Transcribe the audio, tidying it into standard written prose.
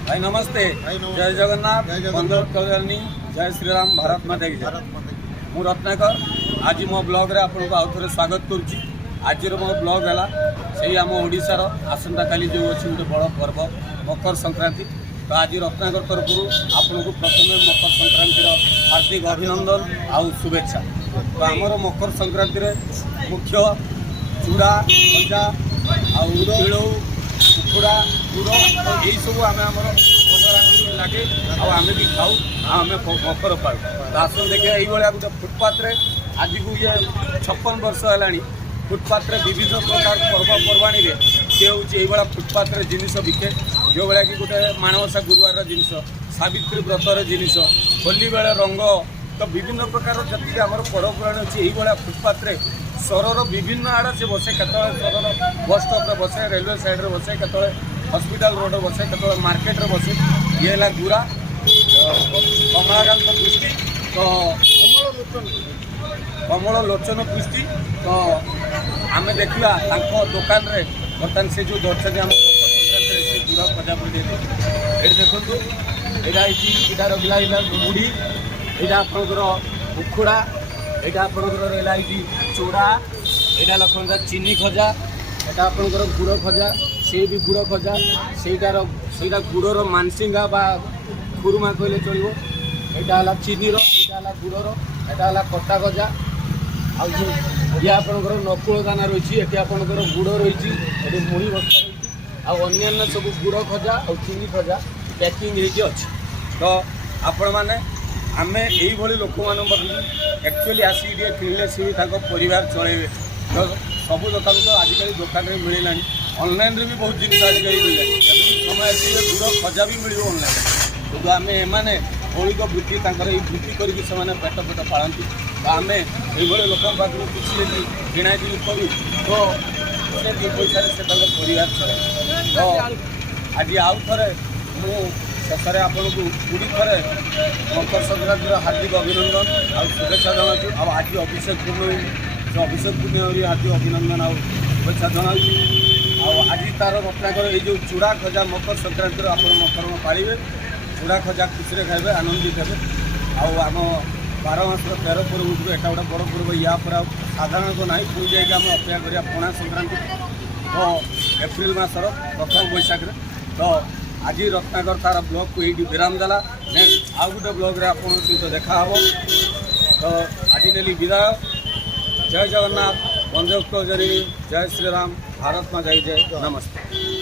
भाई नमस्ते। जय जगन्नाथ, बंदर कल्याणी, जय श्रीराम, भारत माता की जय। मु रत्नाकर आज मो ब्लॉग रे आपन को आउथरे स्वागत करूची। आज मो ब्लॉग है से आम ओडिशार आसंता काली जो अच्छी गोटे बड़ पर्व मकर संक्रांति। तो आज रत्नाकर तरफ आपन को प्रथम मकर संक्रांतिर हार्दिक अभिनंदन आउ शुभेच्छा। तो आमर मकर संक्रांति रे मुख्य चूड़ा भजा आउ कुकुड़ा गुड़ तो यही सब आम भोग लगे आम भी खाऊ आम मकर पाऊ। तो आस देखिए ये गोटे फुटपाथ आज को ये 56 वर्ष है फुटपाथ विविध प्रकार पर्वपर्वाणी सी हूँ फुटपाथ जिनस बिके जो भाया कि गोटे माणवसा गुरुवार जिनस सावित्री व्रतर जिनस होली बेले रंग तो विभिन्न प्रकार जी आम पर्वपुराण अच्छी यही फुटपाथ सहर विभिन्न आड़ से बसे केत सहर बस स्टॉप बसे रेलवे साइड बसे केत हॉस्पिटल रोड बसे केत मार्केट बसे ये है गुरा कमलाकांत पृष्टि तो कमल लोचन पृष्टि। तो आम देखा दुकान रे बर्तमान से जो दर्शन आम संक्रांति से गुरा खजा पड़े ये देखो यहाँ रहा मुढ़ी यहाँ आपंकर कुकुड़ा यहाँ आपंकर रहा चूड़ा यहाँ लखनऊ चीनी खजा यहाँ आपंकर गुड़ खजा सी भी गुड़ खजा से गुड़र मानसिंगा बा खुरुमा कहले चलो यहाँ है चीनीर यहाँ है गुड़र यहाँ है कटा गजा ये आपंकर नकुल दाना रही है आपंकर गुड़ रही है मुढ़ी बस्ता रही अन्य सब गुड़ खजा और चीनी खजा पैकिंग अच्छी। तो आपण मैंने आम यही लोक मैंने एक्चुअली आसिक किणले सी भी परिवार चलेबे। तो सब दुकान तो आजिकल दुकान में मिलला ऑनलाइन भी बहुत जिन आजिकल मिलला समय गुड़ खजा भी मिल ऑनलाइन। तो आम एने मौलिक वृत्ति वृत्ति करके पेट पेट पालती। तो आम ये लोक पाख किसी किणा किणी करूँ तो से पैसा से परिवार चले। तो आज आउ थे शेष आपन को पूरी थे मकर संक्रांति हार्दिक अभिनंदन आ शुभेच्छा जनाऊँ। आज अभिषेक पूर्णिमा अभिषेक पूर्णिमा हार्दिक अभिनंदन आ शुभेच्छा जनाऊँ। आज तार रत्नाकर ये जो चूड़ा खजा मकर संक्रांति आप मकर पाड़े चूड़ा खजा खुशी खाइबे आनंदित हे। आम 12 मास 13 पर्व एटा गोटे बड़ पर्व या साधारण तो ना पुणी जाकि आम अपेक्षा करिया पणा संक्रांति तो एप्रिल मासर प्रथम बैशाख। तो आज रत्नाकर तार ब्लॉग को ये विराम देला। नेक्स्ट आउ गोटे ब्लॉग रे आपन सहित देखा हो। तो आज नेली विदाय। जय जगन्नाथ, वंदे उत्कल जननी, जय श्रीराम, भारत माता की जय। नमस्ते।